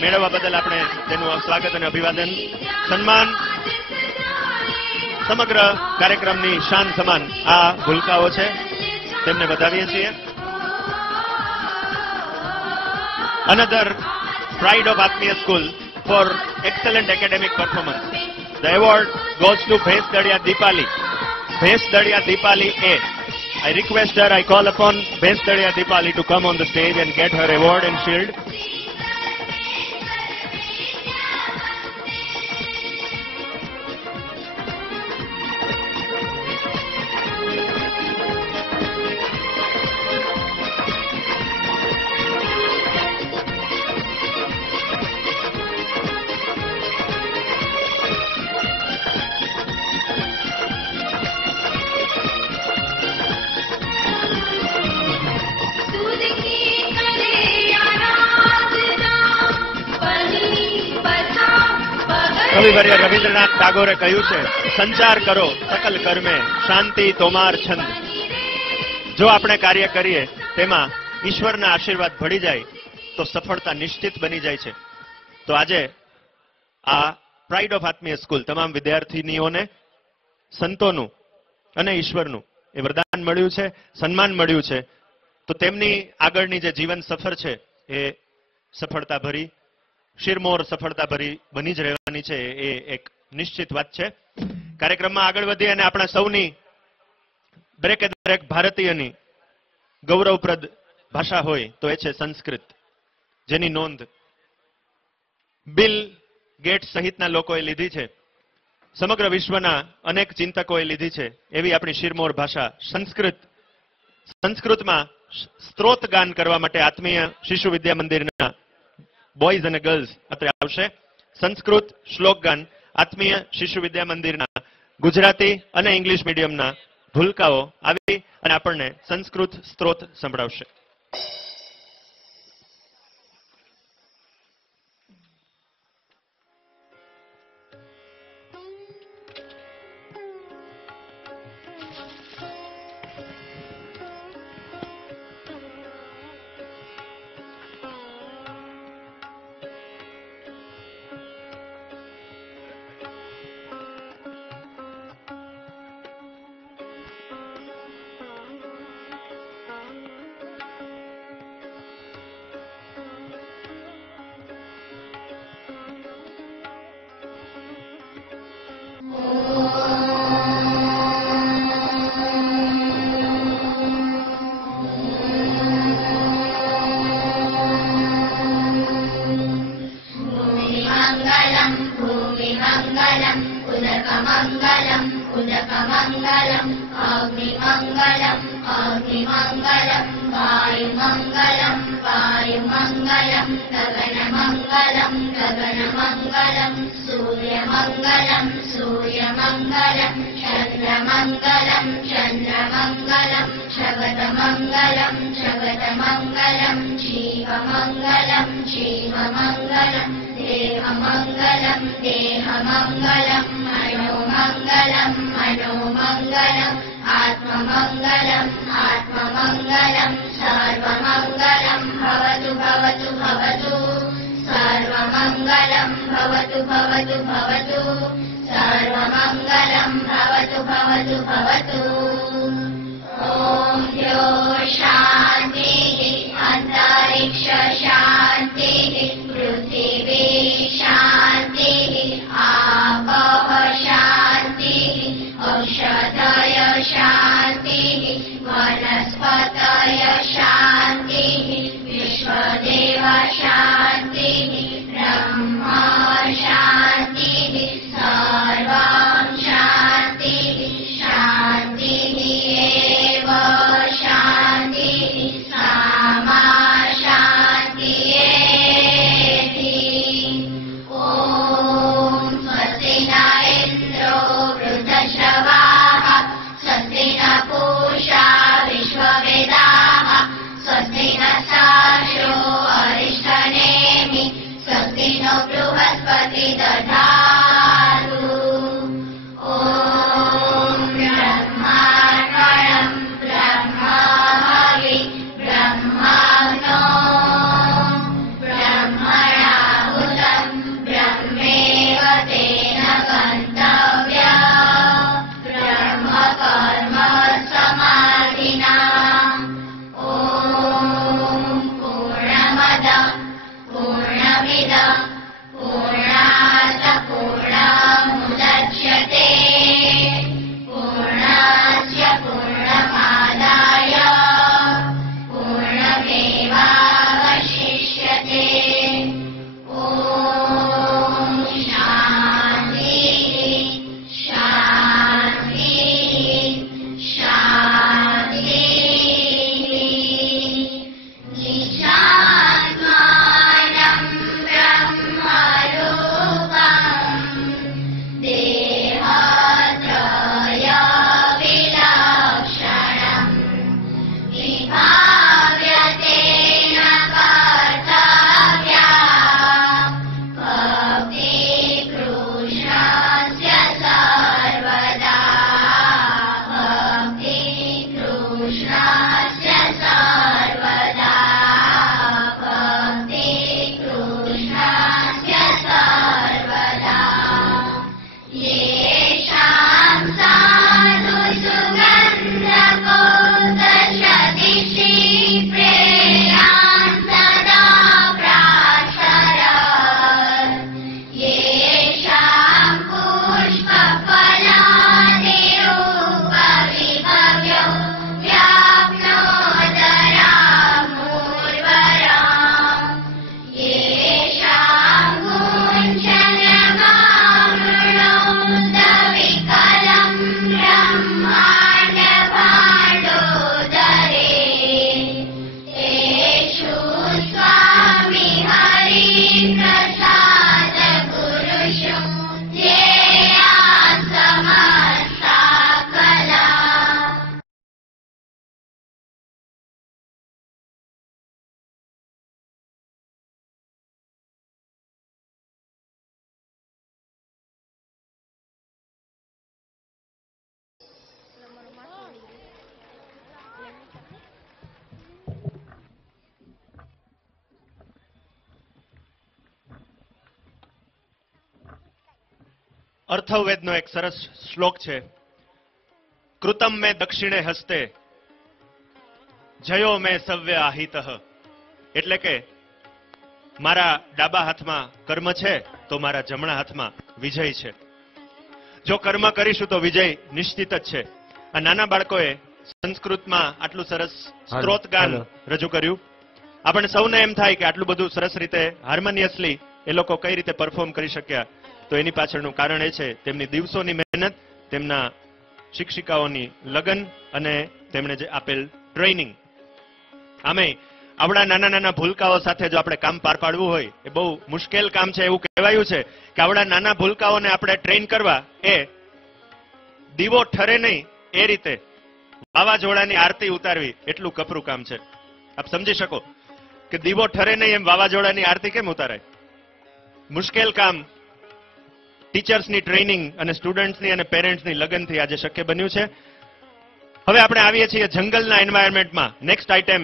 મેળવવા બદલ આપણે તેનું સ્વાગત અને અભિવાદન, સન્માન, સમગ્ર કાર્યક્રમની શાન સમાન આ ભૂલકાઓ છે, તેમને વધાવીએ છીએ. Another pride of Atmiya School for excellent academic performance. The award goes to Bhesdadiya Deepali. Bhesdadiya Deepali A. I request her, I call upon Bhesdadiya Deepali to come on the stage and get her award and shield. કવિવર્ય Rabindranath ટાગોરે કહ્યું છે, સંચાર કરો સકલ કર્મે, શાંતિ તોમાર છંદ. જો આપણે કાર્ય કરીએ તેમાં ઈશ્વરના આશીર્વાદ ભળી જાય તો સફળતા નિશ્ચિત બની જાય છે. તો આજે આ પ્રાઇડ ઓફ આત્મીય સ્કૂલ તમામ વિદ્યાર્થીનીઓને સંતોનું અને ઈશ્વરનું એ વરદાન મળ્યું છે, સન્માન મળ્યું છે. તો તેમની આગળની જે જીવન સફર છે એ સફળતા ભરી, શિરમોર સફળતા ભરી બની જ રહેવાની છે, એ એક નિશ્ચિત વાત છે. કાર્યક્રમમાં આગળ વધી અને આપણા સૌની દરેકે દરેક ભારતીયની ગૌરવપ્રદ ભાષા હોય તો એ છે સંસ્કૃત, જેની નોંધ બિલ ગેટ્સ સહિતના લોકોએ લીધી છે, સમગ્ર વિશ્વના અનેક ચિંતકોએ લીધી છે. એવી આપણી શિરમોર ભાષા સંસ્કૃત. સંસ્કૃતમાં સ્ત્રોત ગાન કરવા માટે આત્મીય શિશુ વિદ્યા મંદિરના બોયઝ અને ગર્લ્સ અત્રે આવશે. સંસ્કૃત શ્લોક ગાન આત્મીય શિશુ વિદ્યા મંદિરના ગુજરાતી અને ઇંગ્લિશ મીડિયમના ભૂલકાઓ આવી અને આપણને સંસ્કૃત સ્ત્રોત સંભળાવશે. शांति प्रसाद पुरुषो ध्येया समस्ता कला। અર્થવેદનો એક સરસ શ્લોક છે, કૃતમ મેં દક્ષિણે હસ્તે જયો મેં સવ્ય આહિતઃ. એટલે કે મારા ડાબા હાથમાં કર્મ છે તો મારા જમણા હાથમાં વિજય છે. જો કર્મ કરીશું તો વિજય નિશ્ચિત જ છે. આ નાના બાળકોએ સંસ્કૃતમાં આટલું સરસ સ્ત્રોતગાન રજૂ કર્યું. આપણે સૌને એમ થાય કે આટલું બધું સરસ રીતે હાર્મોનિયસલી એ લોકો કઈ રીતે પરફોર્મ કરી શક્યા, તો એની પાછળનું કારણ એ છે તેમની દિવસોની મહેનત, તેમના શિક્ષિકાઓની લગન અને તેમણે જે આપેલ ટ્રેનિંગ. આમે આવડા નાના નાના ભૂલકાઓ સાથે જો આપણે કામ પાર પાડવું હોય એ બહુ મુશ્કેલ કામ છે. એવું કહેવાયું છે કે આવડા નાના ભૂલકાઓને આપણે ટ્રેન કરવા એ દીવો ઠરે નહીં એ રીતે વાવાઝોડાની આરતી ઉતારવી એટલું કપરું કામ છે. આપ સમજી શકો કે દીવો ઠરે નહીં એમ વાવાઝોડાની આરતી કેમ ઉતારાય? મુશ્કેલ કામ ટીચર્સની ટ્રેનિંગ અને સ્ટુડન્ટ્સની અને પેરેન્ટ્સની લગનથી આજે શક્ય બન્યું છે. હવે આપણે આવીએ છીએ જંગલના એન્વાયરમેન્ટમાં. નેક્સ્ટ આઇટમ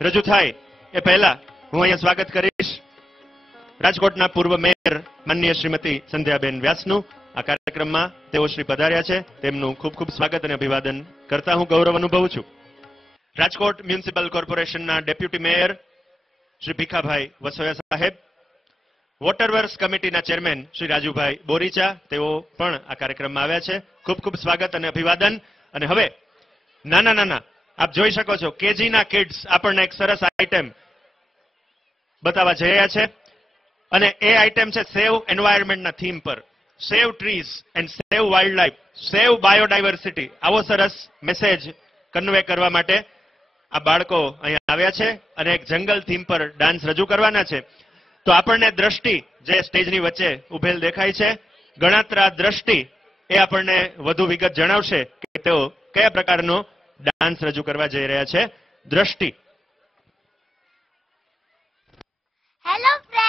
રજૂ થાય એ પહેલા હું અહીંયા સ્વાગત કરીશ રાજકોટના પૂર્વ મેયર માનનીય શ્રીમતી સંધ્યાબેન વ્યાસનું. આ કાર્યક્રમમાં તેઓ શ્રી પધાર્યા છે, તેમનું ખૂબ ખૂબ સ્વાગત અને અભિવાદન કરતા હું ગૌરવ અનુભવું છું. રાજકોટ મ્યુનિસિપલ કોર્પોરેશનના ડેપ્યુટી મેયર શ્રી ભીખાભાઈ વસોયા સાહેબ, વોટરવર્ક્સ કમિટીના ચેરમેન શ્રી રાજુભાઈ બોરીચા, તેઓ પણ આ કાર્યક્રમમાં આવ્યા છે. ખૂબ ખૂબ સ્વાગત અને અભિવાદન. અને હવે નાના નાના આપ જોઈ શકો છો કેજીના કિડ્સ આપણને એક સરસ આઇટમ બતાવવા જઈ રહ્યા છે અને એ આઇટમ છે સેવ એન્વાયરમેન્ટના થીમ પર. Save trees and save wildlife, save biodiversity, આવો સરસ મેસેજ કન્વે કરવા માટે આ બાળકો અહીંયા આવ્યા છે અને એક જંગલ થીમ પર ડાન્સ રજૂ કરવાના છે. તો આપણને દ્રષ્ટિ જે સ્ટેજની વચ્ચે ઉભેલ દેખાય છે, ગણાત્રા દ્રષ્ટિ, એ આપણને વધુ વિગત જણાવશે કે તેઓ કયા પ્રકારનો ડાન્સ રજૂ કરવા જઈ રહ્યા છે. દ્રષ્ટિ. Hello friend.